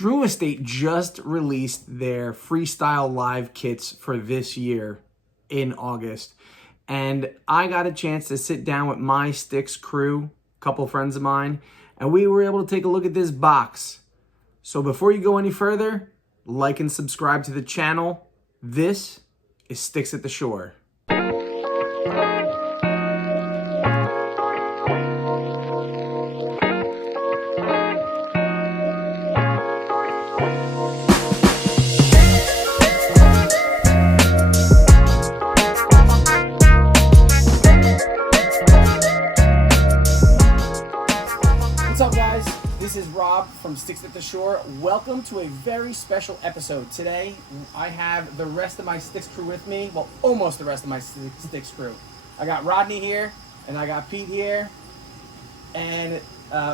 Drew Estate just released their Freestyle Live kits for this year in August. And I got a chance to sit down with my Sticks crew, a couple friends of mine, and we were able to take a look at this box. So before you go any further, like and subscribe to the channel. This is Sticks at the Shore. What's up, guys? This is Rob from Sticks at the Shore. Welcome to a very special episode. Today, I have the rest of my Sticks crew with me. Well, almost the rest of my Sticks crew. I got Rodney here, and I got Pete here. And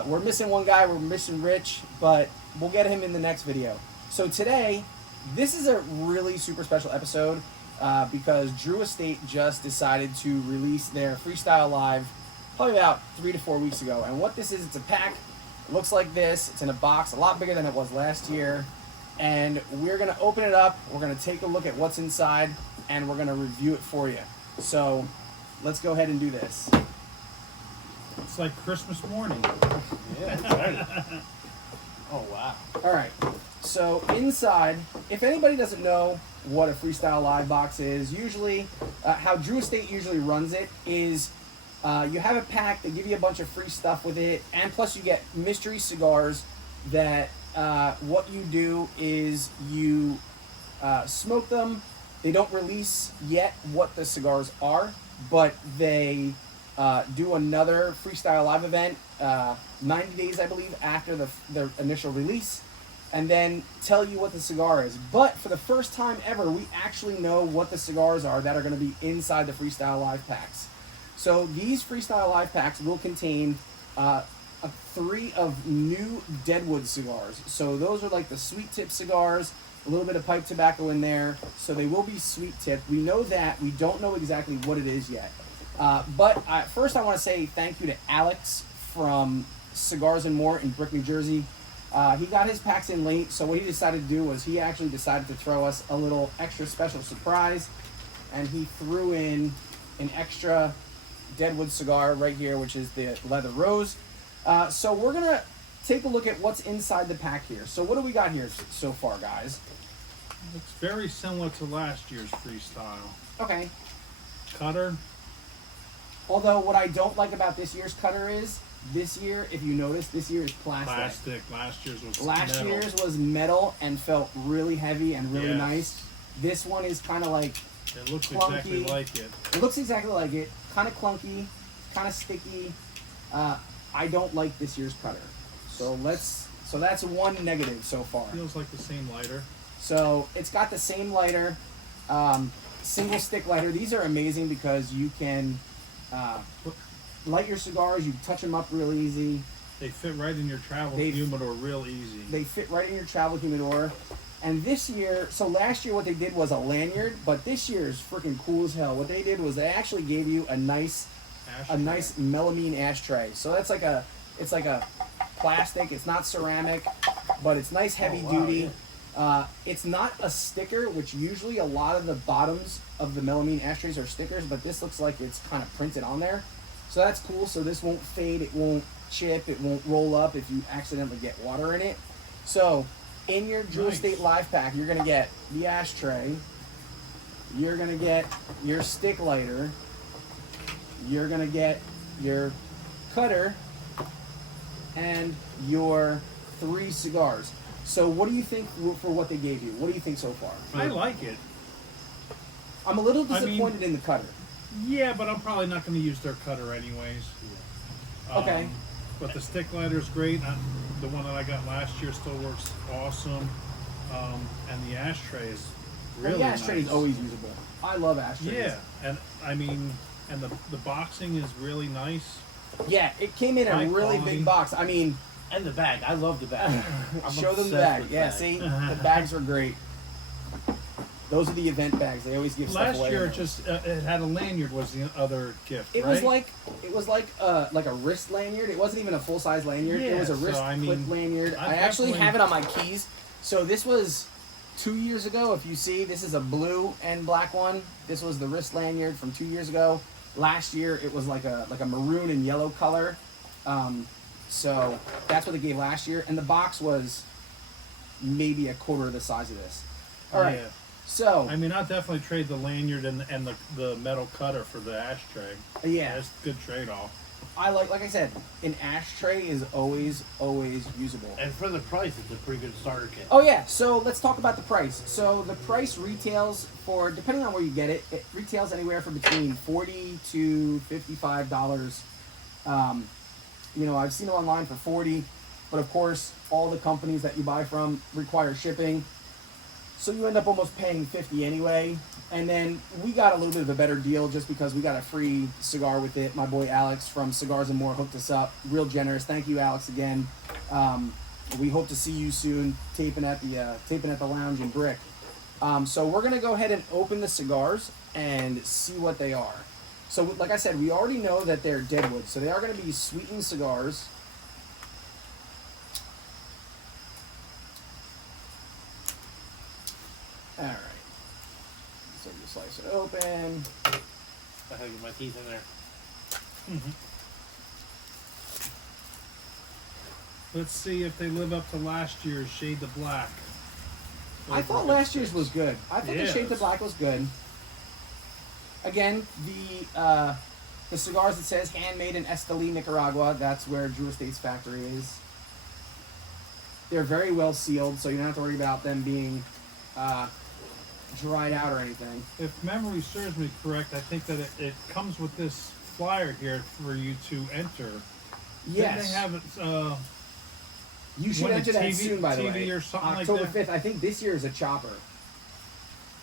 we're missing one guy. We're missing Rich, but we'll get him in the next video. So today, this is a really super special episode because Drew Estate just decided to release their Freestyle Live probably about 3 to 4 weeks ago. And what this is, it's a pack. It looks like this. It's in a box, a lot bigger than it was last year. And we're going to open it up. We're going to take a look at what's inside, and we're going to review it for you. So let's go ahead and do this. It's like Christmas morning. Yeah, that's right. Oh, wow. All right. So inside, if anybody doesn't know what a Freestyle Live box is, usually how Drew Estate usually runs it is you have a pack, they give you a bunch of free stuff with it, and plus you get mystery cigars that what you do is you smoke them. They don't release yet what the cigars are, but they do another Freestyle Live event 90 days, I believe, after the initial release, and then tell you what the cigar is. But for the first time ever, we actually know what the cigars are that are going to be inside the Freestyle Live packs. So these Freestyle Live packs will contain 3 of new Deadwood cigars. So those are like the sweet tip cigars, a little bit of pipe tobacco in there. So they will be sweet tipped. We know that. We don't know exactly what it is yet. But first I want to say thank you to Alex from Cigars and More in Brick, New Jersey. He got his packs in late, so what he decided to do was he actually decided to throw us a little extra special surprise, and he threw in an extra Deadwood cigar right here, which is the Leather Rose. So we're going to take a look at what's inside the pack here. So what do we got here so far, guys? It's very similar to last year's Freestyle. Okay. Cutter. Although what I don't like about this year's cutter is, this year, if you notice, this year is plastic. Last year's was Last metal. year's was metal and felt really heavy and really Yes. nice. This one is kind of like It looks clunky. exactly like it. It looks exactly like it. Kind of clunky, kind of sticky. I don't like this year's cutter. So that's one negative so far. Feels like the same lighter. So it's got the same lighter, single stick lighter. These are amazing because you can light your cigars. You touch them up real easy. They fit right in your travel humidor real easy. They fit right in your travel humidor. And this year, so last year what they did was a lanyard, but this year is freaking cool as hell. What they did was they actually gave you a nice melamine ashtray. So that's like it's like a plastic. It's not ceramic, but it's nice heavy duty. Yeah. It's not a sticker, which usually a lot of the bottoms of the melamine ashtrays are stickers, but this looks like it's kind of printed on there. So that's cool. So this won't fade, it won't chip, it won't roll up if you accidentally get water in it. So in your Drew Estate Live pack, you're going to get the ashtray, you're going to get your stick lighter, you're going to get your cutter, and your 3 cigars. So what do you think for what they gave you? What do you think so far? I like it. I'm a little disappointed in the cutter. Yeah, but I'm probably not going to use their cutter anyways. Okay. But the stick lighter is great. The one that I got last year still works awesome. And the ashtray is really nice. The ashtray is always usable. I love ashtrays. Yeah, and I mean, and the boxing is really nice. Yeah, it came in a really big box. I mean, And the bag. I love the bag. show them the bag. Yeah, see, the bags are great. Those are the event bags. They always give stuff away. Last year, it had a lanyard was the other gift. It was like a wrist lanyard. It wasn't even a full size lanyard. Yeah, it was a wrist clip lanyard. I actually have it on my keys. So this was 2 years ago. If you see, this is a blue and black one. This was the wrist lanyard from 2 years ago. Last year it was like a maroon and yellow color. So that's what they gave last year, and the box was maybe a quarter of the size of this. All right. Yeah. So I mean, I'll definitely trade the lanyard and the metal cutter for the ashtray. yeah, That's a good trade-off. I like I said, an ashtray is always usable. And for the price, it's a pretty good starter kit. Oh yeah, so let's talk about the price. So the price retails for, depending on where you get it, it retails anywhere from between $40 to $55. You know, I've seen it online for 40, but of course, all the companies that you buy from require shipping. So you end up almost paying 50 anyway. And then we got a little bit of a better deal just because we got a free cigar with it. My boy Alex from Cigars and More hooked us up. Real generous. Thank you, Alex, again. We hope to see you soon taping at the lounge in Brick. So we're gonna go ahead and open the cigars and see what they are. So like I said, we already know that they're Deadwood. So they are gonna be sweetened cigars. All right. So you slice it open. I have to get my teeth in there. Let's see if they live up to last year's Shade to Black. I thought last year's was good. I thought the Yes. Shade to Black was good. Again, the cigars, it says handmade in Esteli, Nicaragua. That's where Drew Estate's factory is. They're very well sealed, so you don't have to worry about them being dried out or anything. If memory serves me correct, I think that it comes with this flyer here for you to enter. Yes. Didn't they have it? You should When the enter that TV soon, by the way. or something like October that? 5th. I think this year is a chopper.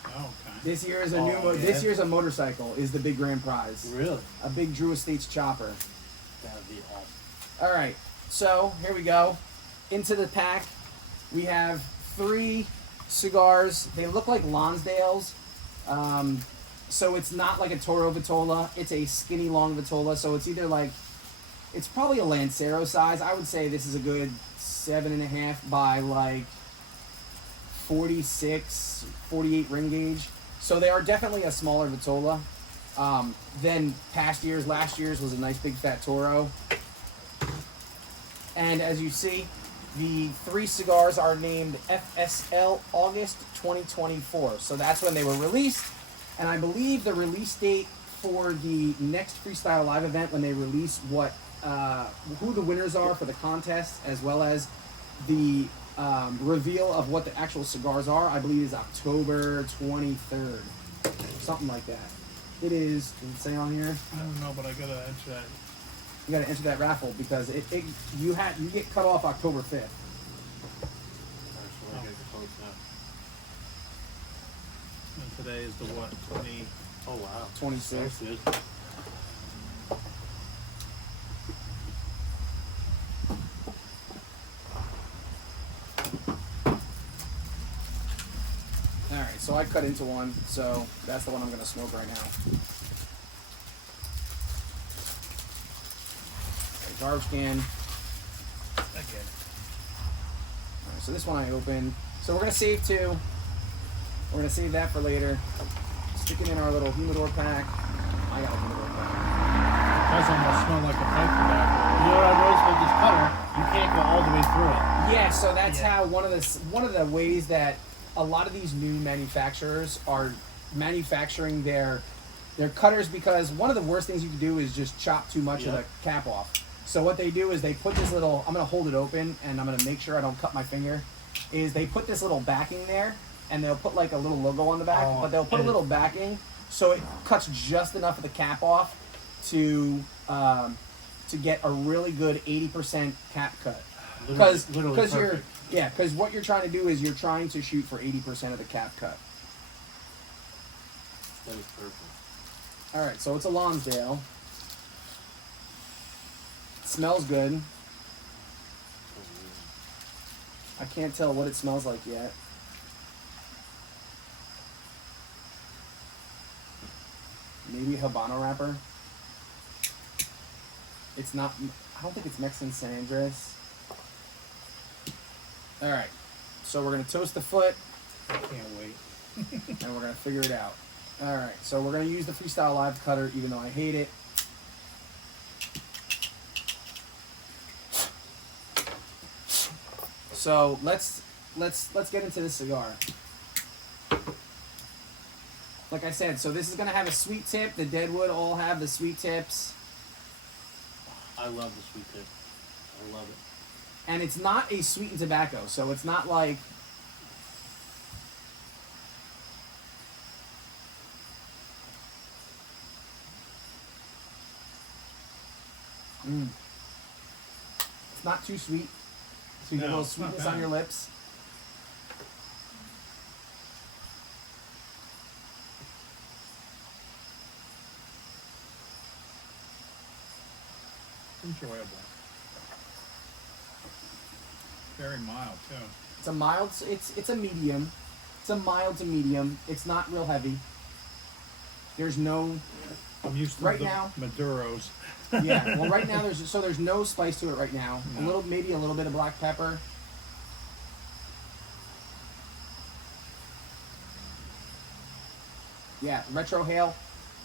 Oh, okay. This year is a Oh, yeah. This year's a motorcycle is the big grand prize. Really? A big Drew Estate's chopper. That would be awesome. All right, so here we go. Into the pack, we have 3 cigars. They look like Lonsdales. So it's not like a Toro Vitola. It's a skinny long Vitola. So it's either like, it's probably a Lancero size. I would say this is a good 7.5 by like 46, 48 ring gauge. So they are definitely a smaller Vitola than past years. Last year's was a nice big fat Toro. And as you see, the 3 cigars are named FSL August 2024. So that's when they were released. And I believe the release date for the next Freestyle Live event, when they release who the winners are for the contest, as well as the reveal of what the actual cigars are, I believe is October 23rd. Something like that. It is, does it say on here? I don't know, but I gotta enter that. You got to enter that raffle because you get cut off October 5th. Alright, so we're gonna get close now. And today is the what? 20. Oh wow. 26. That's good. All right, so I cut into one, so that's the one I'm going to smoke right now. Okay, garbage can. Again. All right, so this one I opened. So we're going to save 2. We're going to save that for later. Stick it in our little humidor pack. I got a humidor pack. Does almost smell like a pipe tobacco. You know what I noticed with this cutter? You can't go all the way through it. Yeah, so that's Yeah. how one of the ways that a lot of these new manufacturers are manufacturing their cutters, because one of the worst things you can do is just chop too much of the cap off. So what they do is they put this little, I'm going to hold it open and I'm going to make sure I don't cut my finger, is they put this little backing there and they'll put like a little logo on the back, Oh, but they'll put a and- little backing so it cuts just enough of the cap off to get a really good 80% cap cut. Because Literally perfect. what you're trying to do is you're trying to shoot for 80% of the cap cut. That is perfect. All right, so it's a Lonsdale. It smells good. I can't tell what it smells like yet. Maybe Habano wrapper. It's not. I don't think it's Mexican San Andres. All right, So we're gonna toast the foot, I can't wait. and we're gonna figure it out. All right. So we're gonna use the Freestyle Live cutter, even though I hate it. So let's get into this cigar. Like I said, so this is gonna have a sweet tip. The Deadwood all have the sweet tips, I love the sweet tip. I love it. and it's not a sweetened tobacco, so it's not like. It's not too sweet, so you get a No, little it's not sweetness on bad. your lips. Enjoyable. Very mild too. It's a mild. It's a medium. It's a mild to medium. It's not real heavy. There's no. I'm used to Right the now- Maduros. Yeah. Well, right now there's no spice to it right now. No. Maybe a little bit of black pepper. Yeah, retro hail.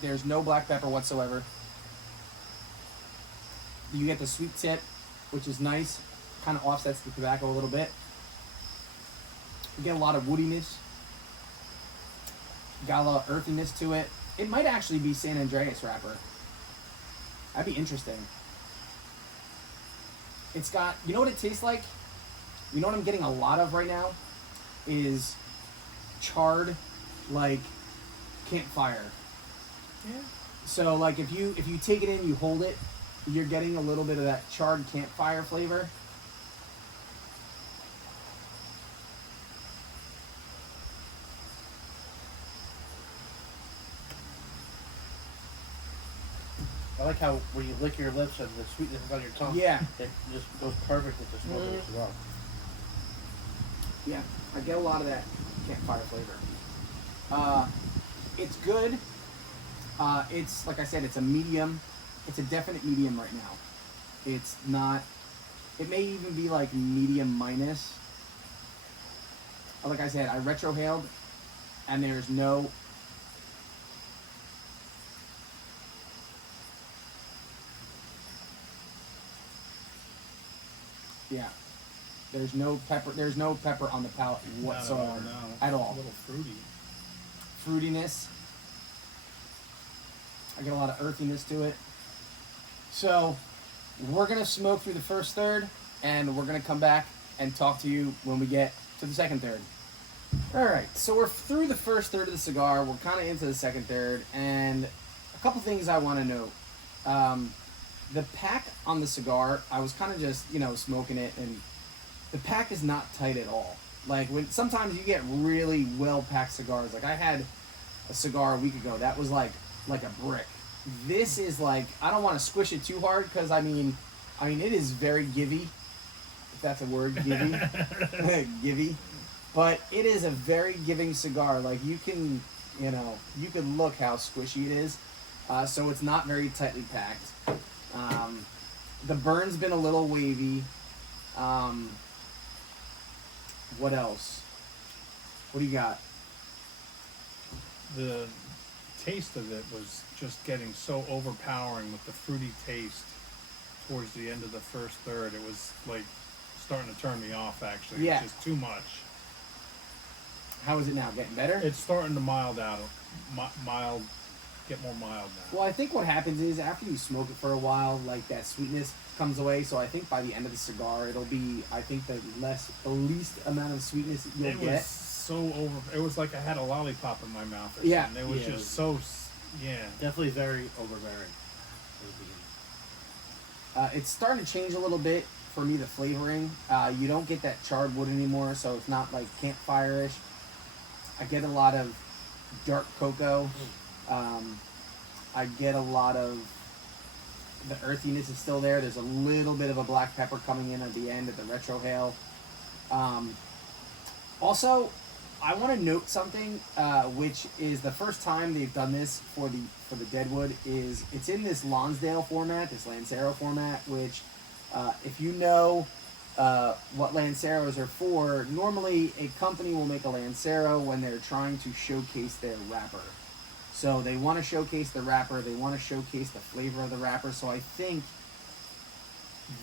There's no black pepper whatsoever. You get the sweet tip, which is nice. Kind of offsets the tobacco a little bit. You get a lot of woodiness. Got a lot of earthiness to it. It might actually be San Andreas wrapper. That'd be interesting. It's got, you know what it tastes like? You know what I'm getting a lot of right now? Is charred, like, campfire. Yeah. So, like, if you take it in, you hold it, you're getting a little bit of that charred campfire flavor. I like how when you lick your lips and the sweetness is on your tongue. Yeah. It just goes perfect with the smoke of the cigar. Yeah, I get a lot of that campfire flavor. It's good. It's, like I said, it's a medium. It's a definite medium right now. It's not, it may even be like medium minus. Like I said, I retrohaled, and there's no, yeah, there's no pepper. There's no pepper on the palate whatsoever No. at all. A little fruity. Fruitiness. I get a lot of earthiness to it. So we're gonna smoke through the first third, and we're gonna come back and talk to you when we get to the second third. All right, so we're through the first third of the cigar. We're kind of into the second third, and a couple things I want to note. The pack on the cigar, I was kind of just, smoking it, and the pack is not tight at all. Like, when sometimes you get really well packed cigars. Like, I had a cigar a week ago that was like a brick. This is like, I don't want to squish it too hard, because I mean it is very givey, if that's a word, givey. Givey. But it is a very giving cigar. Like, you can look how squishy it is. So it's not very tightly packed. The burn's been a little wavy. What else? What do you got? The taste of it was just getting so overpowering with the fruity taste towards the end of the first third. It was like starting to turn me off, actually. Yeah. It's just too much. How is it now? Getting better? It's starting to mild out. Get more mild now. Well, I think what happens is after you smoke it for a while, like, that sweetness comes away. So I think by the end of the cigar, it'll be, I think, the least amount of sweetness that you'll It get. was so over. It was like I had a lollipop in my mouth or Yeah. something. It was Yeah. just so. Yeah. Definitely very overbearing at the beginning. It's starting to change a little bit for me, the flavoring. You don't get that charred wood anymore, so it's not like campfire-ish. I get a lot of dark cocoa. I get a lot of, the earthiness is still there. There's a little bit of a black pepper coming in at the end at the retrohale. Also, I want to note something, which is the first time they've done this for the Deadwood. Is it's in this Lonsdale format, this Lancero format, which, if you know what Lanceros are for. Normally, a company will make a Lancero when they're trying to showcase their wrapper. So they want to showcase the wrapper, they want to showcase the flavor of the wrapper. So I think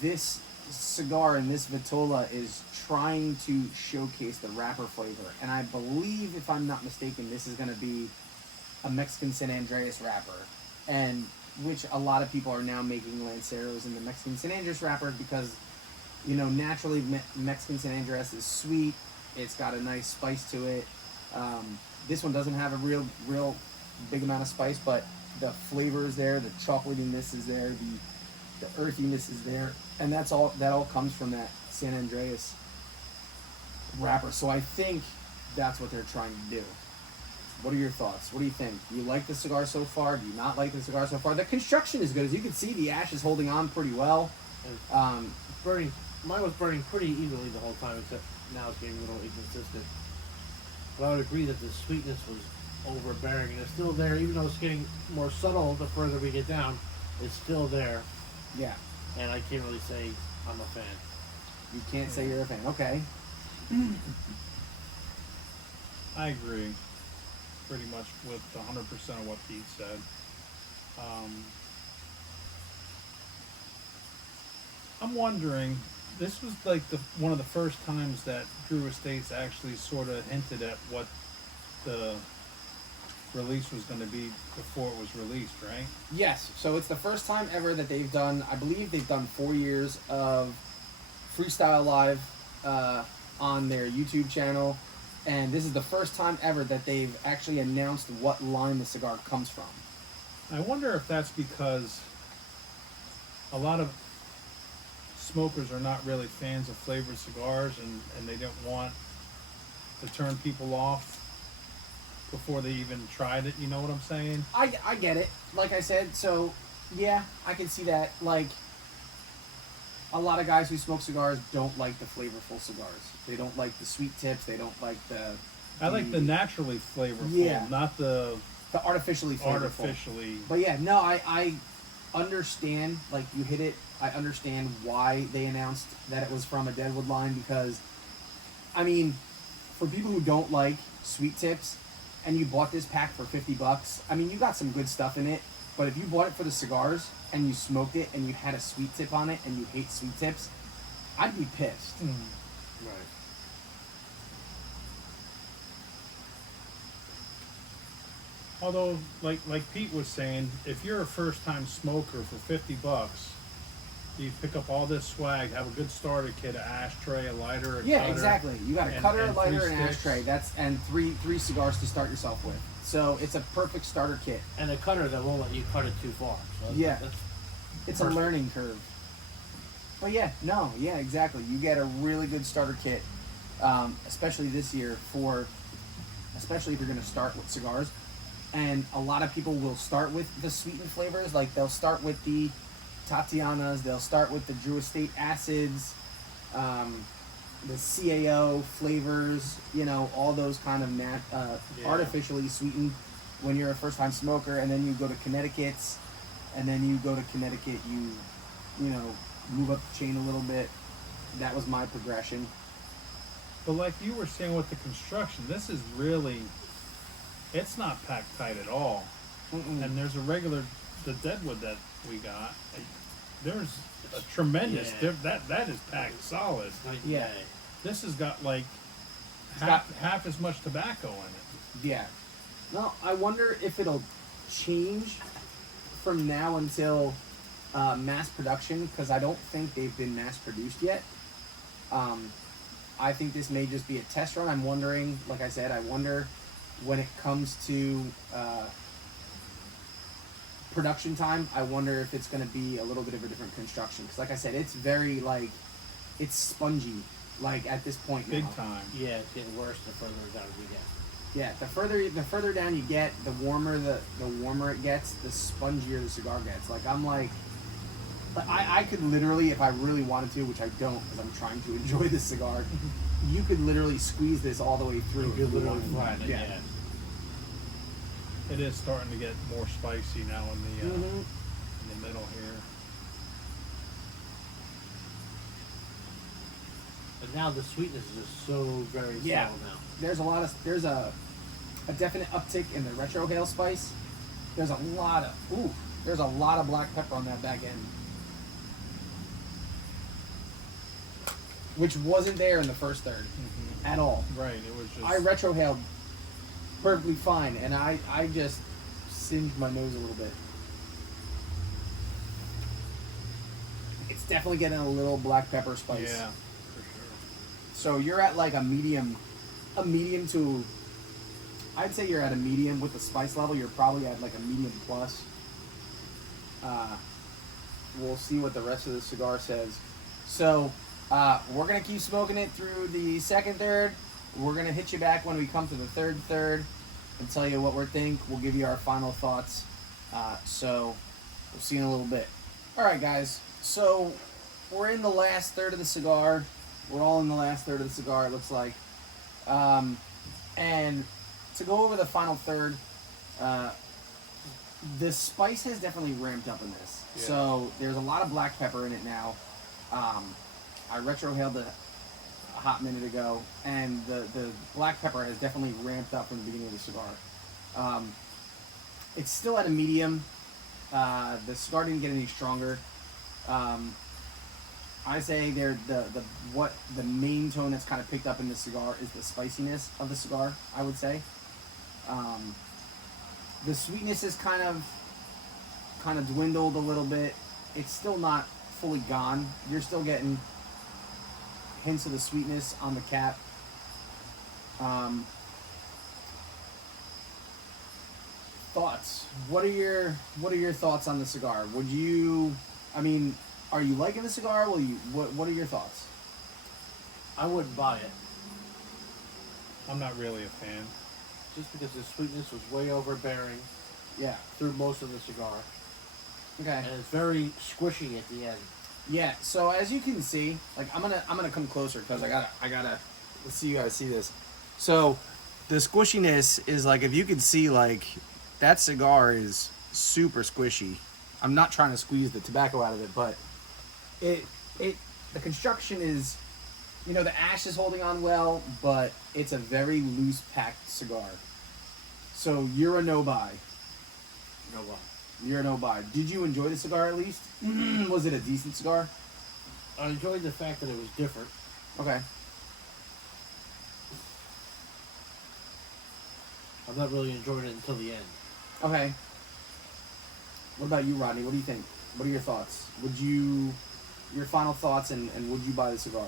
this cigar and this Vitola is trying to showcase the wrapper flavor. And I believe, if I'm not mistaken, this is going to be a Mexican San Andreas wrapper. And which a lot of people are now making Lanceros in the Mexican San Andreas wrapper because, you know, naturally Mexican San Andreas is sweet. It's got a nice spice to it. This one doesn't have a real big amount of spice, but the flavor is there, the chocolatiness is there, the earthiness is there, and that all comes from that San Andreas wrapper. So I think that's what they're trying to do. What are your thoughts? What do you think? Do you like the cigar so far? Do you not like the cigar so far? The construction is good. As you can see, the ash is holding on pretty well. Burning. Mine was burning pretty evenly the whole time, except now it's getting a little inconsistent. But I would agree that the sweetness was overbearing, and it's still there, even though it's getting more subtle the further we get down. It's still there, Yeah. and I can't really say I'm a fan. You can't say you're a fan. Okay. I agree pretty much with 100% of what Pete said. I'm wondering, this was like one of the first times that Drew Estates actually sort of hinted at what the release was going to be before it was released, right? Yes. So it's the first time ever that they've done, I believe they've done 4 years of Freestyle Live on their YouTube channel. And this is the first time ever that they've actually announced what line the cigar comes from. I wonder if that's because a lot of smokers are not really fans of flavored cigars, and they don't want to turn people off before they even tried it. You know what I'm saying? I get it. Like I said, so yeah, I can see that. Like, a lot of guys who smoke cigars don't like the flavorful cigars. They don't like the sweet tips. They don't like the I like the naturally flavorful, Yeah. not the artificially flavorful. artificially. But yeah, no, I understand. Like, you hit it. I understand why they announced that it was from a Deadwood line, because, I mean, for people who don't like sweet tips, and you bought this pack for $50, I mean, you got some good stuff in it. But if you bought it for the cigars and you smoked it and you had a sweet tip on it and you hate sweet tips, I'd be pissed. Right. Although, like Pete was saying, if you're a first-time smoker for $50, you pick up all this swag, have a good starter kit, an ashtray, a lighter, a Yeah, cutter, exactly. You got a cutter, a and lighter, 3 an sticks. ashtray. And three cigars to start yourself with. So it's a perfect starter kit. And a cutter that won't let you cut it too far. So Yeah. That's It's perfect. a learning curve. But yeah, exactly. You get a really good starter kit, especially this year especially if you're going to start with cigars. And a lot of people will start with the sweetened flavors. Like, they'll start with the Tatianas, they'll start with the Drew Estate acids, the CAO flavors, all those kind of artificially sweetened when you're a first-time smoker. And then you go to Connecticut's, and then you go to Connecticut, you move up the chain a little bit. That was my progression. But like you were saying with the construction, this is really, it's not packed tight at all. Mm-mm. And there's the Deadwood that we got, there's a tremendous, that is packed solid. Yeah. This has got like got- half as much tobacco in it. Yeah. No, I wonder if it'll change from now until mass production, because I don't think they've been mass produced yet. I think this may just be a test run. I'm wondering, like I said, I wonder when it comes to production time, I wonder if it's going to be a little bit of a different construction. Because like I said, it's very, it's spongy, at this point now. Big time. Yeah, it's getting worse the further down we get. Yeah, the further down you get, the warmer it gets, the spongier the cigar gets. I could literally, if I really wanted to, which I don't, because I'm trying to enjoy this cigar, you could literally squeeze this all the way through. You if you literally wanted. flatten it, Yeah. It is starting to get more spicy now in the Mhm. in the middle here. now the sweetness is just so very Yeah. subtle now. There's a definite uptick in the retrohale spice. There's a lot of black pepper on that back end, which wasn't there in the first third at all. Right. It was just. I retrohaled perfectly fine, and I just singed my nose a little bit. It's definitely getting a little black pepper spice. Yeah, for sure. So you're at like a medium to, I'd say you're at a medium with the spice level. You're probably at like a medium plus. We'll see what the rest of the cigar says. So we're gonna keep smoking it through the second third. We're gonna hit you back when we come to the third and tell you what we think. We'll give you our final thoughts. So we'll see you in a little bit. All right, guys. So we're in the last third of the cigar. We're all in the last third of the cigar, it looks like. And to go over the final third, the spice has definitely ramped up in this. Yeah. So there's a lot of black pepper in it now. I retrohaled it a hot minute ago, and the black pepper has definitely ramped up from the beginning of the cigar. It's still at a medium. The cigar didn't get any stronger. I say the main tone that's kind of picked up in the cigar is the spiciness of the cigar, I would say. The sweetness is kind of dwindled a little bit. It's still not fully gone. You're still getting hints of the sweetness on the cap. Thoughts. What are your thoughts on the cigar? Are you liking the cigar? What are your thoughts? I wouldn't buy it I'm not really a fan. just because the sweetness was way overbearing Yeah. through most of the cigar, Okay. and it's very squishy at the end. Yeah, so as you can see, like I'm gonna come closer because I gotta let's see you guys see this. So the squishiness is like, if you can see, like that cigar is super squishy. I'm not trying to squeeze the tobacco out of it, but the construction is, the ash is holding on well, but it's a very loose packed cigar. So you're a no buy. No one. You're a no buy. Did you enjoy the cigar at least? Was it a decent cigar? I enjoyed the fact that it was different. Okay. I'm not really enjoying it until the end. Okay. What about you, Rodney? What do you think? What are your thoughts? Your final thoughts, and would you buy the cigar?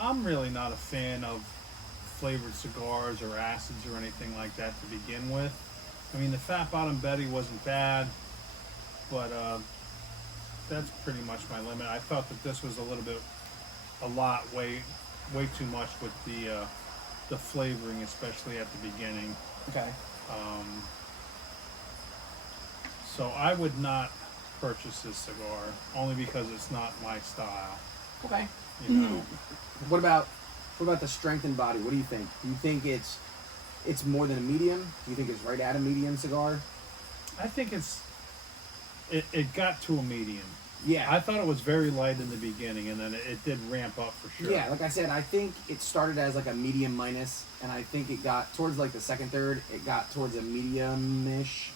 I'm really not a fan of flavored cigars or acids or anything like that to begin with. I mean, the Fat Bottom Betty wasn't bad, but that's pretty much my limit. I thought that this was way too much with the flavoring, especially at the beginning. Okay. So I would not purchase this cigar, only because it's not my style. Okay. You know, What about the strength and body? What do you think? Do you think it's more than a medium? Do you think it's right at a medium cigar? I think it got to a medium. Yeah. I thought it was very light in the beginning, and then it did ramp up for sure. Yeah, like I said, I think it started as like a medium minus, and I think it got towards like the second third, it got towards a medium-ish.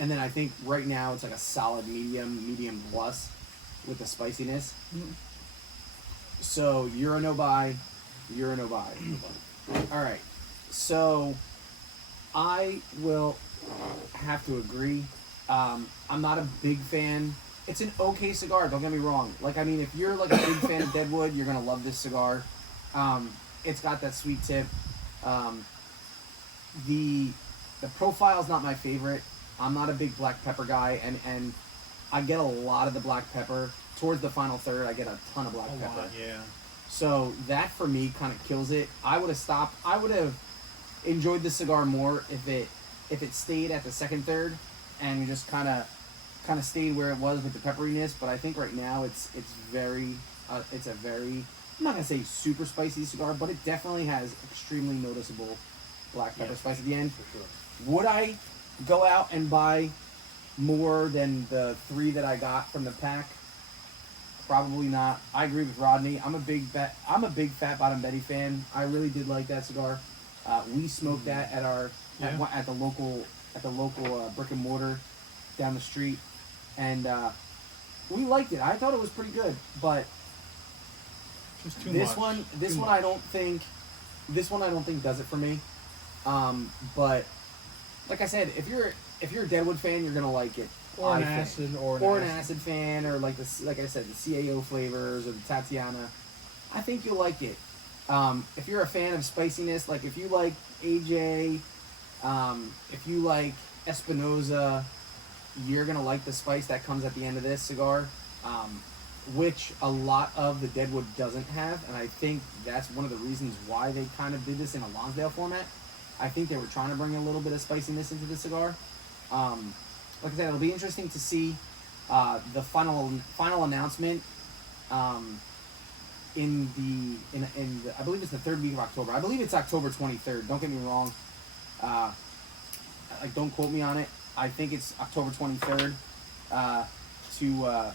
And then I think right now it's like a solid medium plus with the spiciness. So you're a no buy. You're a no buy. All right. So I will have to agree. I'm not a big fan. It's an okay cigar. Don't get me wrong. Like, I mean, if you're like a big fan of Deadwood, you're gonna love this cigar. It's got that sweet tip. The profile's not my favorite. I'm not a big black pepper guy, and I get a lot of the black pepper. Towards the final third, I get a ton of black pepper. Yeah. So that for me kind of kills it. I would have stopped. I would have enjoyed the cigar more if it stayed at the second third and just kind of stayed where it was with the pepperiness. But I think right now it's a very, I'm not gonna say super spicy cigar, but it definitely has extremely noticeable black pepper spice at the end. For sure. Would I go out and buy more than the 3 that I got from the pack? Probably not. I agree with Rodney. I'm a big Fat Bottom Betty fan. I really did like that cigar. We smoked that at our at the local brick and mortar down the street, and we liked it. I thought it was pretty good, but Just too this much. this one I don't think does it for me. But like I said, if you're a Deadwood fan, you're gonna like it. Or an I think. acid, Or an acid fan, or like I said, the CAO flavors or the Tatiana. I think you'll like it. If you're a fan of spiciness, like if you like AJ, if you like Espinosa, you're gonna like the spice that comes at the end of this cigar, which a lot of the Deadwood doesn't have, and I think that's one of the reasons why they kind of did this in a Lonsdale format. I think they were trying to bring a little bit of spiciness into the cigar. Like I said, it'll be interesting to see the final announcement in the I believe it's the third week of October. I believe it's October 23rd. Don't get me wrong. Like, don't quote me on it. I think it's October 23rd to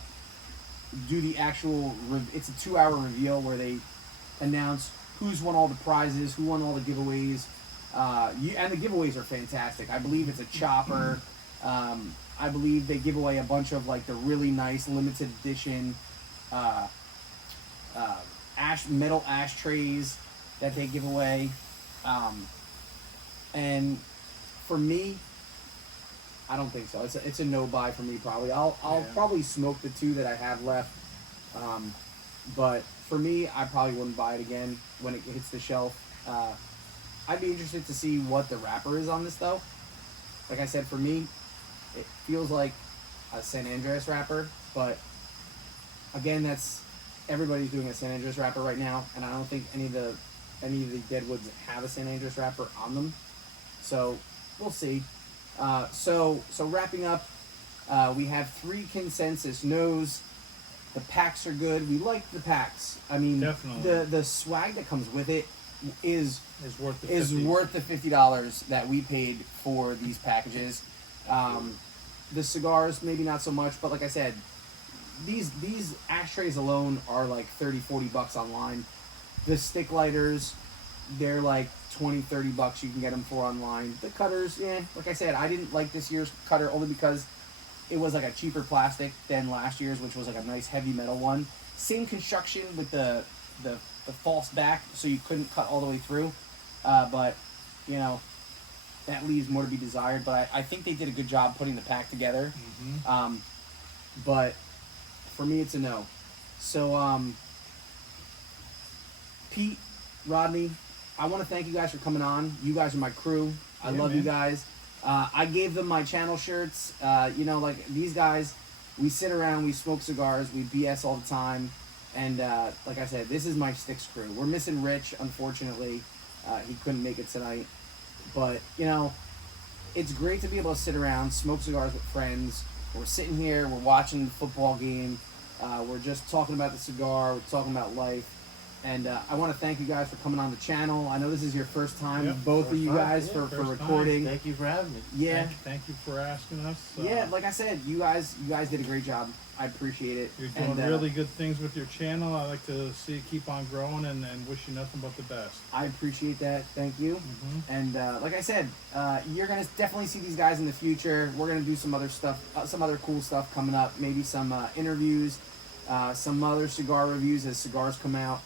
do the actual. It's a 2-hour reveal where they announce who's won all the prizes, who won all the giveaways. And the giveaways are fantastic. I believe it's a chopper. I believe they give away a bunch of like the really nice limited edition metal ashtrays that they give away. And for me, I don't think so. It's a no buy for me probably. I'll probably smoke the 2 that I have left. But for me, I probably wouldn't buy it again when it hits the shelf. I'd be interested to see what the wrapper is on this though. Like I said, for me, it feels like a San Andreas wrapper, but again, everybody's doing a San Andreas wrapper right now, and I don't think any of the Deadwoods have a San Andreas wrapper on them. So we'll see. So wrapping up, we have 3 consensus no's. The packs are good. We like the packs. I mean, definitely. The swag that comes with it is worth the $50 that we paid for these packages. The cigars, maybe not so much, but like I said, these ashtrays alone are like $30-$40 online. The stick lighters, they're like $20-$30 you can get them for online. The cutters, like I said, I didn't like this year's cutter only because it was like a cheaper plastic than last year's, which was like a nice heavy metal one. Same construction with the false back, so you couldn't cut all the way through. But, you know, that leaves more to be desired. But I think they did a good job putting the pack together. Mm-hmm. But for me, it's a no. So, Pete, Rodney, I want to thank you guys for coming on. You guys are my crew. I love you guys. I gave them my channel shirts. You know, like these guys, we sit around, we smoke cigars, we BS all the time. And like I said, this is my Sticks crew. We're missing Rich, unfortunately. He couldn't make it tonight. But, you know, it's great to be able to sit around, smoke cigars with friends. We're sitting here, we're watching the football game. We're just talking about the cigar, we're talking about life. And I want to thank you guys for coming on the channel. I know this is your first time, both of you guys, for recording. Thank you for having me. Yeah. Thank you for asking us. Yeah, like I said, you guys did a great job. I appreciate it. You're doing really good things with your channel. I like to see it keep on growing and wish you nothing but the best. I appreciate that. Thank you. Mm-hmm. And like I said, you're going to definitely see these guys in the future. We're going to do some other stuff, some other cool stuff coming up. Maybe some interviews, some other cigar reviews as cigars come out.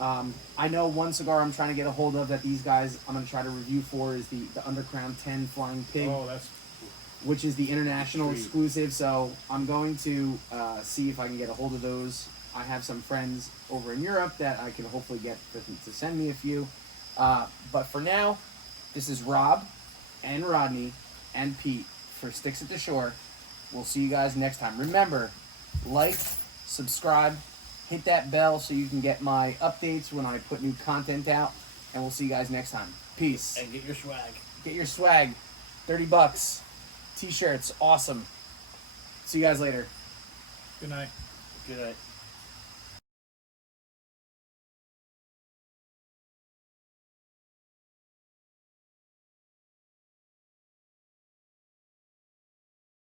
I know one cigar I'm trying to get a hold of that these guys I'm going to try to review for is the Undercrown 10 Flying Pig. Oh, which is the international exclusive. So I'm going to see if I can get a hold of those. I have some friends over in Europe that I can hopefully get to send me a few. But for now, this is Rob and Rodney and Pete for Sticks at the Shore. We'll see you guys next time. Remember, like, subscribe, hit that bell so you can get my updates when I put new content out. And we'll see you guys next time. Peace. And get your swag. Get your swag. $30. T-shirts. Awesome. See you guys later. Good night. Good night.